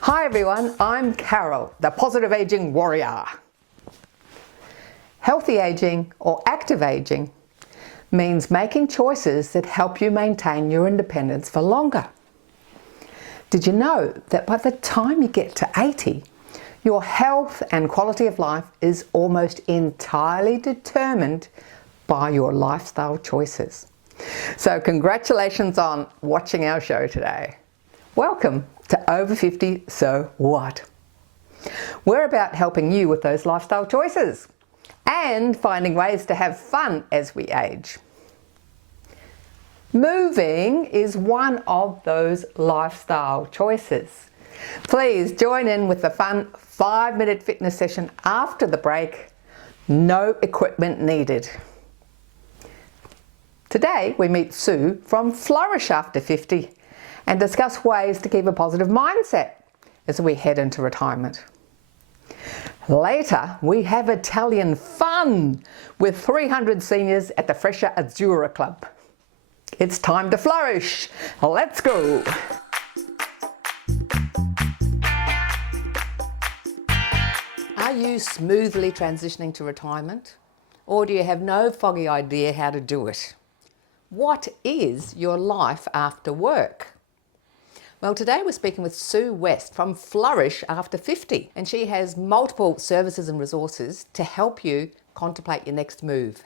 Hi everyone, I'm Carol, the Positive Aging Warrior. Healthy aging or active aging means making choices that help you maintain your independence for longer. Did you know that by the time you get to 80, your health and quality of life is almost entirely determined by your lifestyle choices? So congratulations on watching our show today. Welcome to Over 50, So What? We're about helping you with those lifestyle choices and finding ways to have fun as we age. Moving is one of those lifestyle choices. Please join in with the fun 5-minute fitness session after the break. No equipment needed. Today we meet Sue from Flourish After 50 and discuss ways to keep a positive mindset as we head into retirement. Later, we have Italian fun with 300 seniors at the Freccia Azzurra Club. It's time to flourish. Let's go. Are you smoothly transitioning to retirement? Or do you have no foggy idea how to do it? What is your life after work? Well, today we're speaking with Sue West from Flourish After 50, and she has multiple services and resources to help you contemplate your next move.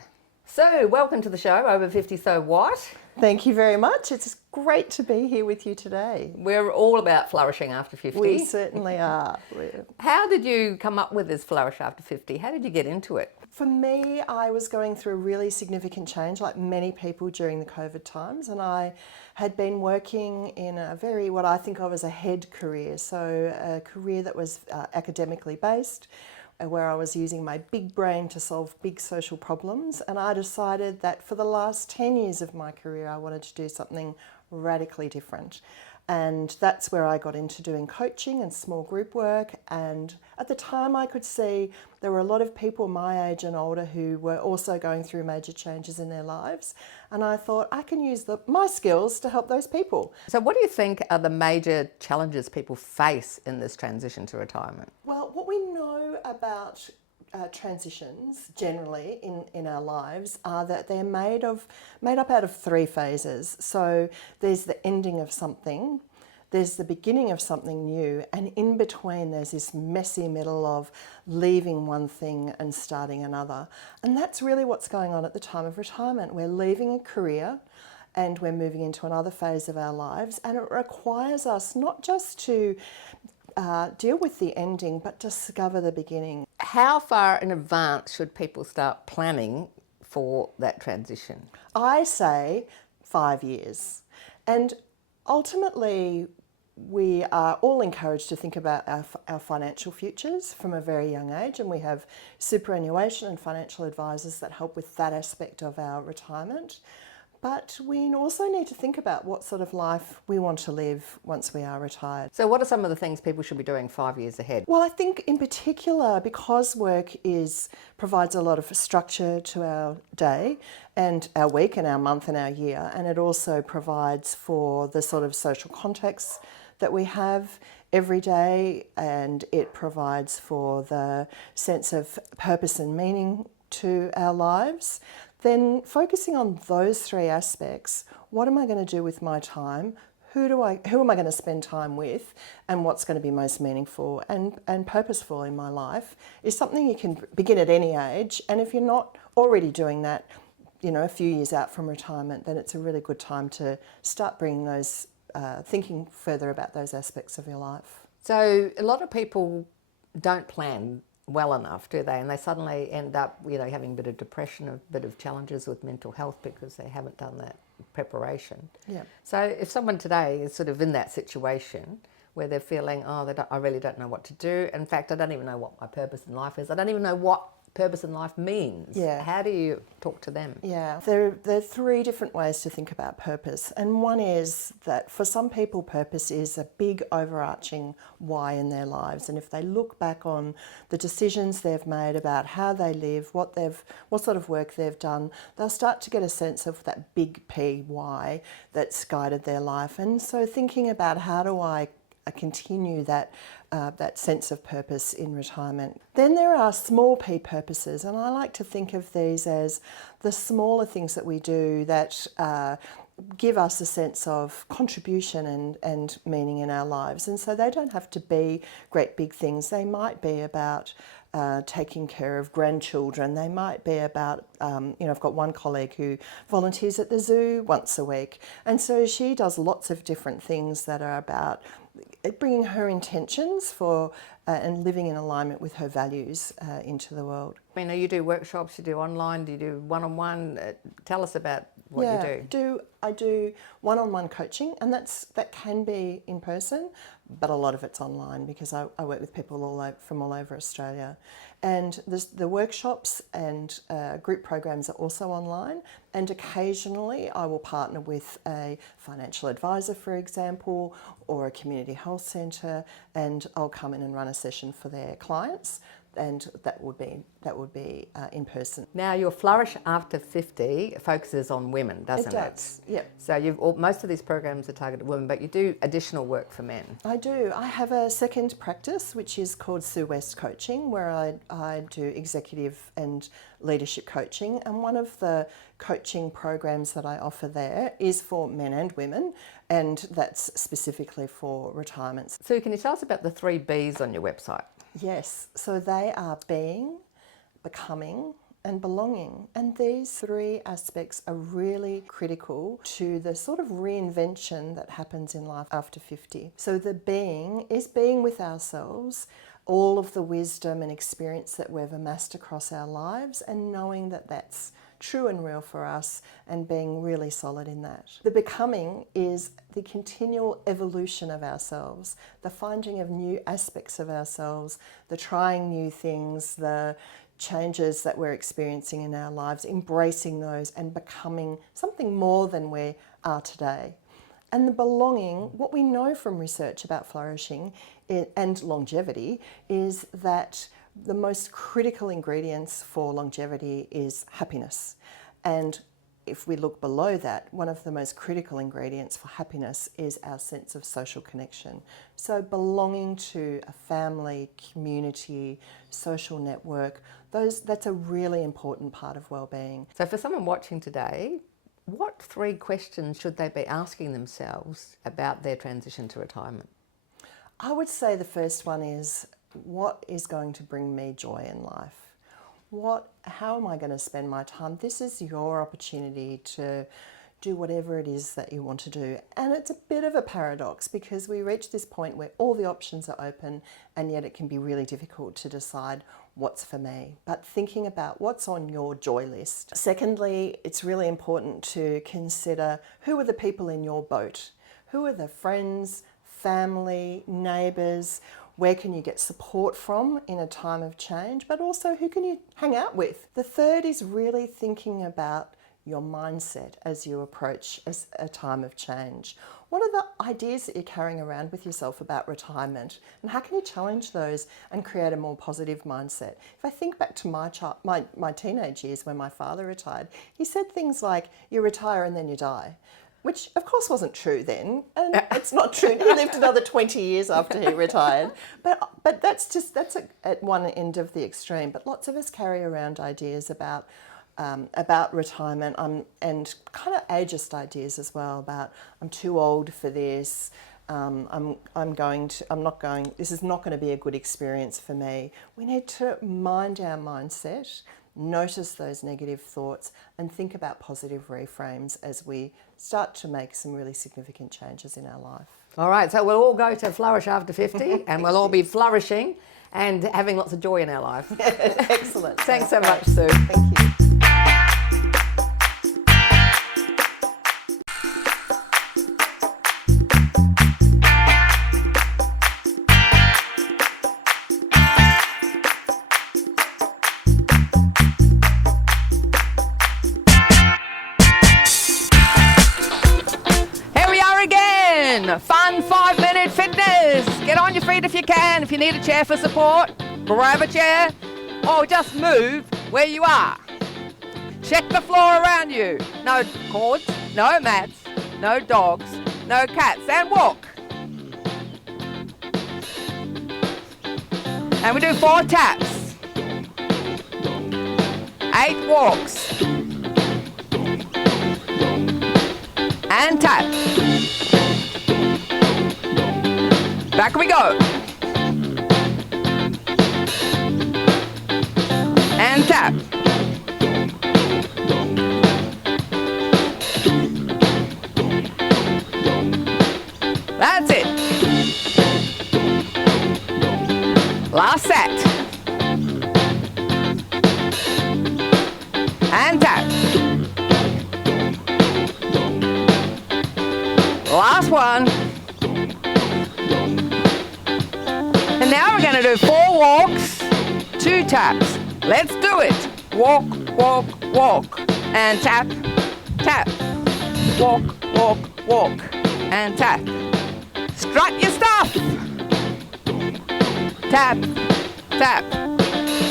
So, welcome to the show, Over 50 So What? Thank you very much. It's great to be here with you today. We're all about flourishing after 50. We certainly are. How did you come up with this Flourish After 50? How did you get into it? For me, I was going through a really significant change, like many people during the COVID times, and I had been working in a very, what I think of as a head career, so a career that was academically based, where I was using my big brain to solve big social problems, and I decided that for the last 10 years of my career I wanted to do something radically different. And that's where I got into doing coaching and small group work, and at the time I could see there were a lot of people my age and older who were also going through major changes in their lives, and I thought I can use my skills to help those people. So what do you think are the major challenges people face in this transition to retirement? Well, what we know about transitions generally in our lives are that they're made up out of 3 phases. So there's the ending of something, there's the beginning of something new, and in between there's this messy middle of leaving one thing and starting another. And that's really what's going on at the time of retirement. We're leaving a career and we're moving into another phase of our lives, and it requires us not just to deal with the ending, but discover the beginning. How far in advance should people start planning for that transition? I say 5 years. And ultimately, we are all encouraged to think about our financial futures from a very young age, and we have superannuation and financial advisors that help with that aspect of our retirement. But we also need to think about what sort of life we want to live once we are retired. So what are some of the things people should be doing 5 years ahead? Well, I think in particular, because work provides a lot of structure to our day and our week and our month and our year, and it also provides for the sort of social context that we have every day, and it provides for the sense of purpose and meaning to our lives. Then focusing on those 3 aspects, what am I going to do with my time? Who am I going to spend time with, and what's going to be most meaningful and purposeful in my life is something you can begin at any age. And if you're not already doing that, a few years out from retirement, then it's a really good time to start bringing those, thinking further about those aspects of your life. So a lot of people don't plan well enough, do they? And they suddenly end up, having a bit of depression, a bit of challenges with mental health because they haven't done that preparation. Yeah. So if someone today is sort of in that situation where they're feeling, I really don't know what to do. In fact, I don't even know what my purpose in life is. I don't even know what purpose in life means. Yeah. How do you talk to them? Yeah, there are three different ways to think about purpose. And one is that for some people, purpose is a big overarching why in their lives. And if they look back on the decisions they've made about how they live, what sort of work they've done, they'll start to get a sense of that big P why that's guided their life. And so thinking about how do I continue that sense of purpose in retirement. Then there are small P purposes, and I like to think of these as the smaller things that we do that give us a sense of contribution and meaning in our lives. And so they don't have to be great big things. They might be about taking care of grandchildren. They might be about, I've got one colleague who volunteers at the zoo once a week. And so she does lots of different things that are about bringing her intentions for and living in alignment with her values into the world. I mean, you do workshops, you do online, do you do one-on-one? Tell us about what you do. I do one-on-one coaching, and that can be in person, but a lot of it's online because I work with people from all over Australia. And the workshops and group programs are also online, and occasionally I will partner with a financial advisor, for example, or a community health centre, and I'll come in and run a session for their clients. And that would be in person. Now, your Flourish After 50 focuses on women, doesn't it? It does, yeah. So most of these programs are targeted at women, but you do additional work for men. I do. I have a second practice, which is called Sue West Coaching, where I do executive and leadership coaching. And one of the coaching programs that I offer there is for men and women, and that's specifically for retirements. So can you tell us about the 3 Bs on your website? Yes, so they are being, becoming, and belonging. And these 3 aspects are really critical to the sort of reinvention that happens in life after 50. So the being is being with ourselves, all of the wisdom and experience that we've amassed across our lives, and knowing that that's true and real for us and being really solid in that. The becoming is the continual evolution of ourselves, the finding of new aspects of ourselves, the trying new things, the changes that we're experiencing in our lives, embracing those and becoming something more than we are today. And the belonging, what we know from research about flourishing and longevity is that the most critical ingredients for longevity is happiness. And if we look below that, one of the most critical ingredients for happiness is our sense of social connection. So belonging to a family, community, social network, that's a really important part of well-being. So for someone watching today, what 3 questions should they be asking themselves about their transition to retirement? I would say the first one is, what is going to bring me joy in life? How am I going to spend my time? This is your opportunity to do whatever it is that you want to do. And it's a bit of a paradox because we reach this point where all the options are open, and yet it can be really difficult to decide what's for me. But thinking about what's on your joy list. Secondly, it's really important to consider who are the people in your boat? Who are the friends, family, neighbours? Where can you get support from in a time of change, but also who can you hang out with? The third is really thinking about your mindset as you approach a time of change. What are the ideas that you're carrying around with yourself about retirement, and how can you challenge those and create a more positive mindset? If I think back to my teenage years when my father retired, he said things like, you retire and then you die. Which of course wasn't true then, and it's not true. He lived another 20 years after he retired. But that's at one end of the extreme. But lots of us carry around ideas about retirement and kind of ageist ideas as well, about I'm too old for this. This is not going to be a good experience for me. We need to mind our mindset notice those negative thoughts, and think about positive reframes as we start to make some really significant changes in our life. All right, so we'll all go to Flourish After 50 and we'll all be flourishing and having lots of joy in our life. Excellent. Thanks so much, Sue. Thank you. Fun 5-minute fitness. Get on your feet if you can. If you need a chair for support, grab a chair or just move where you are. Check the floor around you. No cords, no mats, no dogs, no cats, and walk. And we do 4 taps, 8 walks, and tap. Back we go. And tap. That's it. Last set. And tap. Last one. And now we're going to do 4 walks, 2 taps. Let's do it. Walk, walk, walk. And tap, tap. Walk, walk, walk. And tap. Strut your stuff. Tap, tap.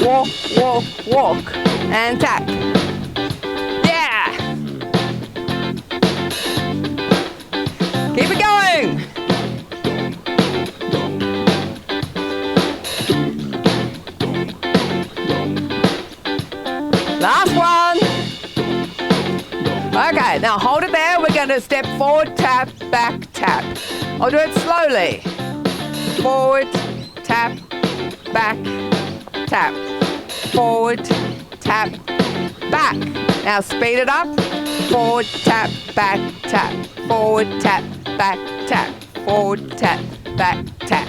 Walk, walk, walk. And tap. Yeah. Keep it going. Last one. Okay, now hold it there. We're going to step forward, tap, back, tap. I'll do it slowly. Forward, tap, back, tap. Forward, tap, back. Now speed it up. Forward, tap, back, tap. Forward, tap, back, tap. Forward, tap, back, tap.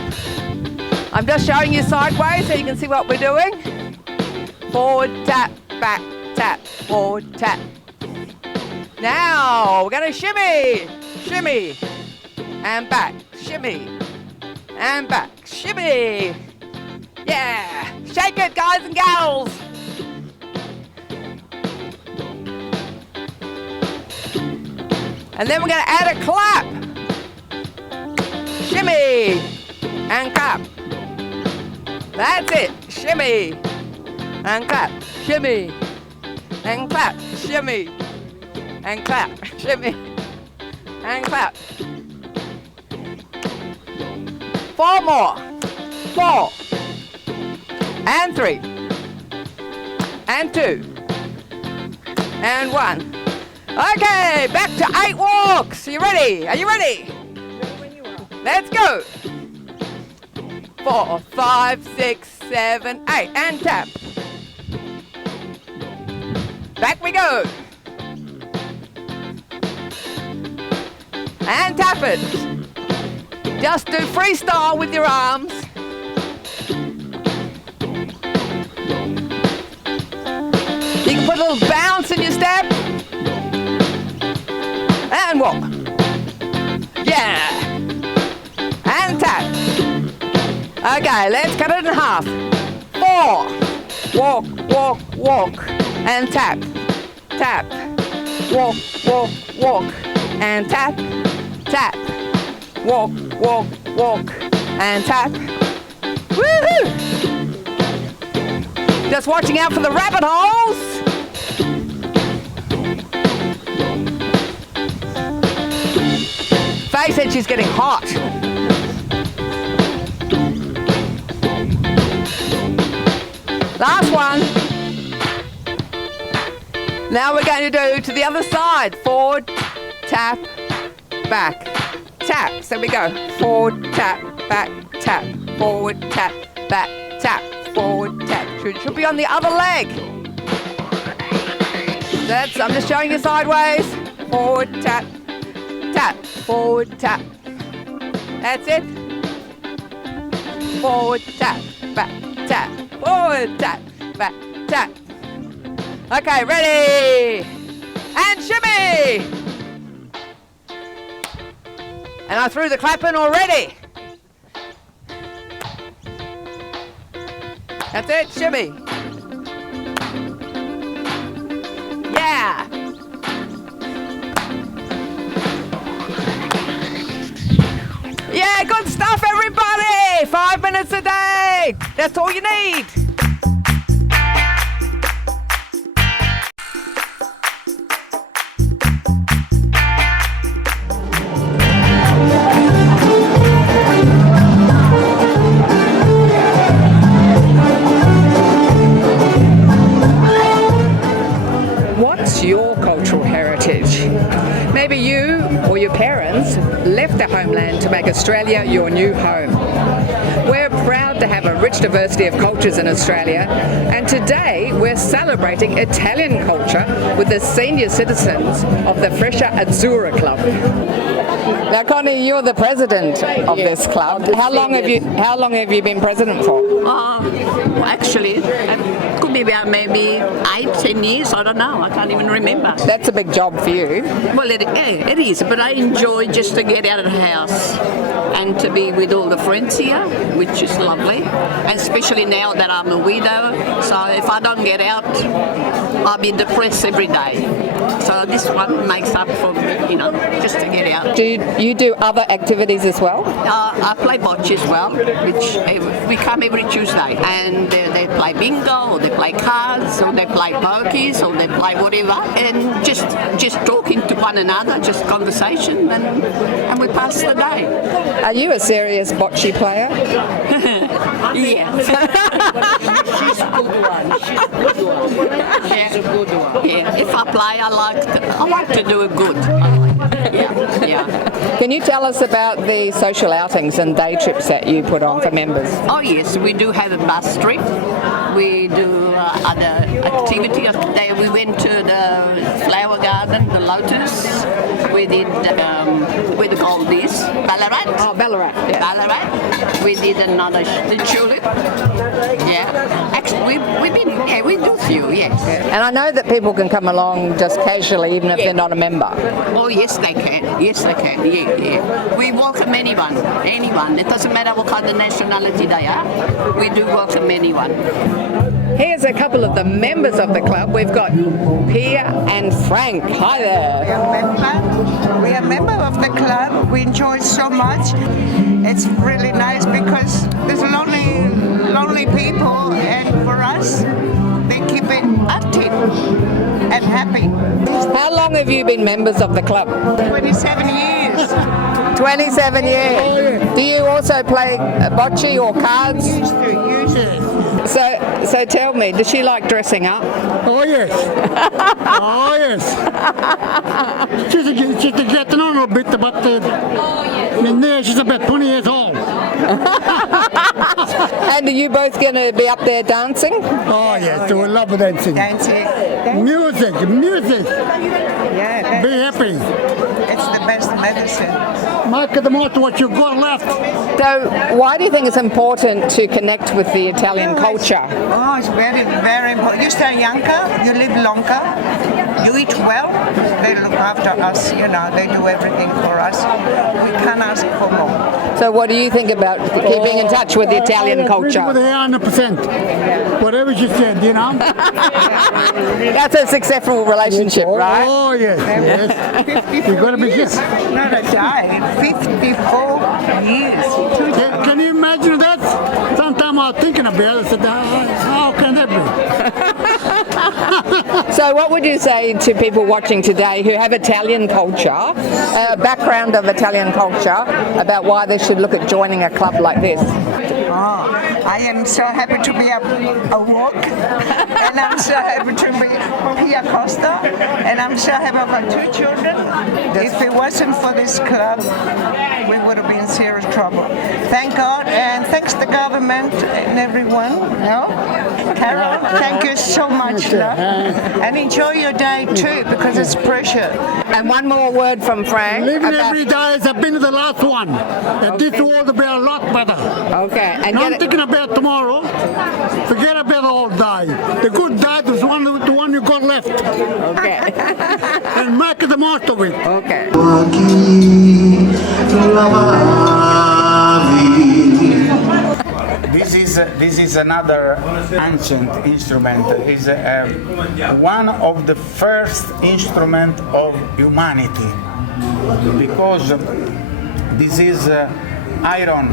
I'm just showing you sideways so you can see what we're doing. Forward, tap, back, tap, forward, tap. Now we're going to shimmy, shimmy, and back, shimmy, and back, shimmy. Yeah, shake it, guys and gals. And then we're going to add a clap. Shimmy and clap. That's it, shimmy and clap, shimmy and clap, shimmy and clap, shimmy and clap. 4 more. 4 and 3 and 2 and 1. Okay, back to 8 walks. You ready? Are you ready? Ready when you are. Let's go. 4, 5, 6, 7, 8, and tap. Back we go. And tap it. Just do freestyle with your arms. You can put a little bounce in your step. And walk. Yeah. And tap. Okay, let's cut it in half. 4. Walk, walk, walk. And tap. Tap. Walk, walk, walk. And tap. Tap. Walk, walk, walk. And tap. Woohoo! Just watching out for the rabbit holes. Faye said she's getting hot. Last one. Now we're going to do to the other side. Forward, tap, back, tap. So we go forward, tap, back, tap, forward, tap, back, tap, forward, tap. Should be on the other leg. I'm just showing you sideways. Forward, tap, tap, forward, tap. That's it. Forward, tap, back, tap, forward, tap, back, tap. Okay, ready? And shimmy! And I threw the clap in already. That's it, shimmy. Yeah. Yeah, good stuff, everybody. 5 minutes a day. That's all you need. What's your cultural heritage? Maybe you or your parents left their homeland to make Australia your new home. We're proud to have a rich diversity of cultures in Australia, and today we're celebrating Italian culture with the senior citizens of the Flourish Azzurra Club. Now, Connie, you're the president of this club. How long have you been president for? Actually, it could be about maybe 8-10 years. I don't know. I can't even remember. That's a big job for you. Well, it is, but I enjoy just to get out of the house and to be with all the friends here, which is lovely. And especially now that I'm a widow, so if I don't get out, I'll be depressed every day. So this one makes up for, just to get out. Do you do other activities as well? I play bocce as well, which we come every Tuesday, and they play bingo, or they play cards, or they play pokies, or they play whatever, and just talking to one another, just conversation, and we pass the day. Are you a serious bocce player? Yeah. She's a good one. She's a good one. Yeah. If I play, I like to do it good. Yeah. Can you tell us about the social outings and day trips that you put on for members? Oh yes, we do have a bus trip. We do other activities. Today we went to the flower garden, the Lotus. We did where the gold is, Ballarat. Oh, Ballarat. Yeah. Ballarat. We did another the tulip. Yeah. Actually, we do a few. Yes. And I know that people can come along just casually, even if they're not a member. Oh yes, they can. Yes, they can. Yeah. We welcome anyone. It doesn't matter what kind of nationality they are. We do welcome anyone. Here's a couple of the members of the club. We've got Pia and Frank. Hi there. We are a member of the club. We enjoy it so much. It's really nice because there's lonely people, and for us, they keep it active and happy. How long have you been members of the club? 27 years. 27 years. Do you also play bocce or cards? Used to. So tell me, does she like dressing up? Oh yes. Oh yes. She's getting on a bit, but she's about 20 years old. And are you both going to be up there dancing? Oh yes, we love dancing. Dancing. Music. Yeah. Be happy. It's the best medicine. Mark the most what you got left. So why do you think it's important to connect with the Italian culture? Oh, it's very, very important. You stay younger, you live longer, you eat well, they look after us, they do everything for us. We can't ask for more. So what do you think about keeping in touch with the Italian culture? 100%. Whatever she said, That's a successful relationship, right? Oh yes. You got to be years. Not a die. 54 years. Can you imagine that? Sometimes I was thinking about it. I said, how can that be? So what would you say to people watching today who have Italian culture, a background of Italian culture, about why they should look at joining a club like this? I am so happy to be a walk, and I'm so happy to be Pia Costa, and I'm so happy about 2 children. If it wasn't for this club, we would have been serious trouble. Thank God, and thanks the government and everyone. No? Carol, thank you so much, love. And enjoy your day too, because it's precious. And one more word from Frank. Living every day has been the last one. And this world will be a lot better. Okay. And Not thinking about tomorrow. Forget about the old day. The good day is the one you got left. Okay. And make the most of it. Okay. This is another ancient instrument. Is one of the first instrument of humanity, because this is iron.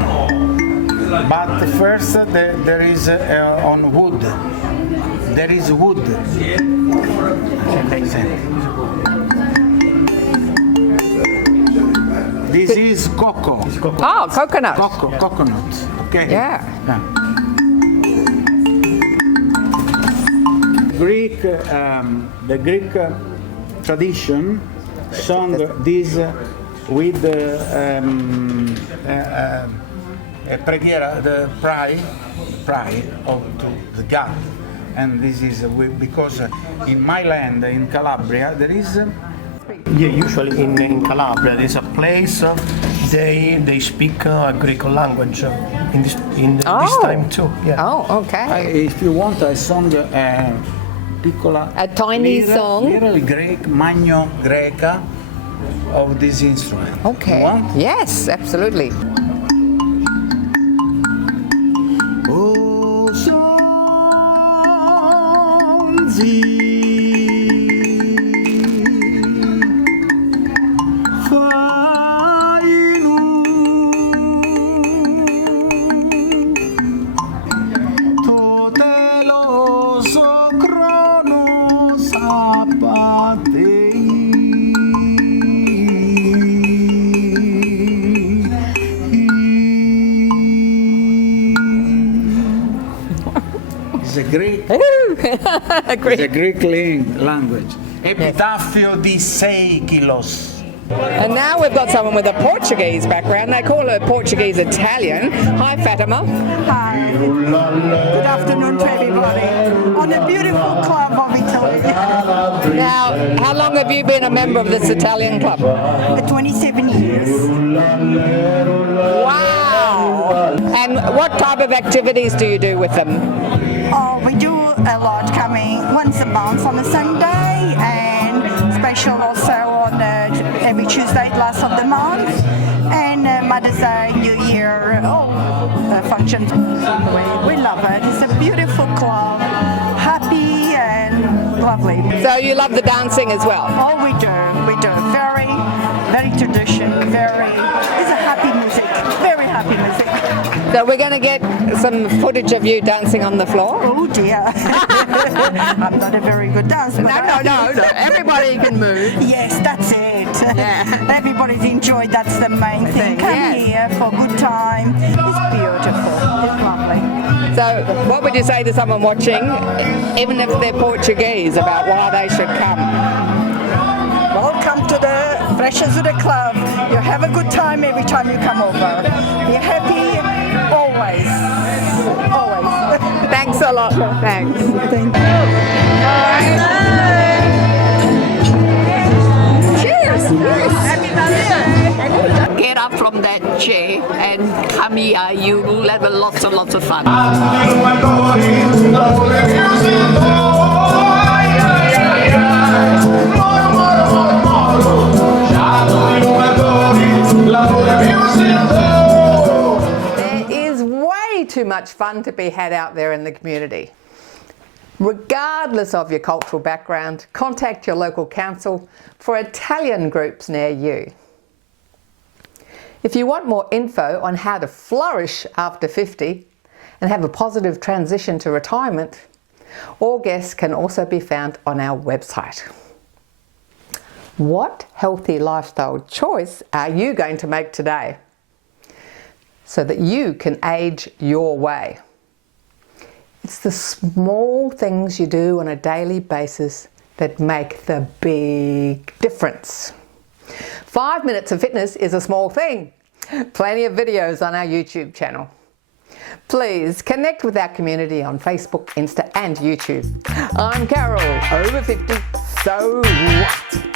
But first there is on wood. There is wood. This is cocoa. Oh, coconut. Coconut. Okay. Yeah. The Greek tradition sung this with a preghiera, the prayer of to the God, and this is because in my land, in Calabria, there is. Yeah, usually in Calabria there's a place they speak a Greek language in this time too. Yeah. Oh, okay. If you want, I sung piccola, A tiny song. Little Greek, Magno Greca of this instrument. Okay. You want? Yes, absolutely. Oh, sonzi. It's a Greek. It's a Greek language. Epitaphio di 6 kilos. And now we've got someone with a Portuguese background. They call her Portuguese Italian. Hi, Fatima. Hi. Good afternoon to everybody on a beautiful club of Italy. Now, how long have you been a member of this Italian club? 27 years. Wow! And what type of activities do you do with them? Oh, we do a lot, coming once a month on a Sunday, and special also on every Tuesday last of the month, and Mother's Day, New Year, functions. We love it. It's a beautiful club, happy and lovely. So you love the dancing as well? Oh, we do. Very, very tradition, it's a happy music, very happy music. So we're going to get some footage of you dancing on the floor? Oh dear. I'm not a very good dancer. No. Everybody can move. Yes, that's it. Yeah. Everybody's enjoyed, that's the main thing. Come here for a good time. It's beautiful. It's lovely. So what would you say to someone watching, even if they're Portuguese, about why they should come? Welcome to the Flourish After Club. You have a good time every time you come over. Be happy always. Always. Thanks a lot. Thanks. Thank you. Cheers. Get up from that chair and come here. You will have lots and lots of fun. There is way too much fun to be had out there in the community. Regardless of your cultural background, contact your local council for Italian groups near you. If you want more info on how to flourish after 50 and have a positive transition to retirement, all guests can also be found on our website. What healthy lifestyle choice are you going to make today so that you can age your way? It's the small things you do on a daily basis that make the big difference. 5 minutes of fitness is a small thing, Plenty of videos on our YouTube channel. Please connect with our community on Facebook, Insta and YouTube. I'm Carol, over 50, so what?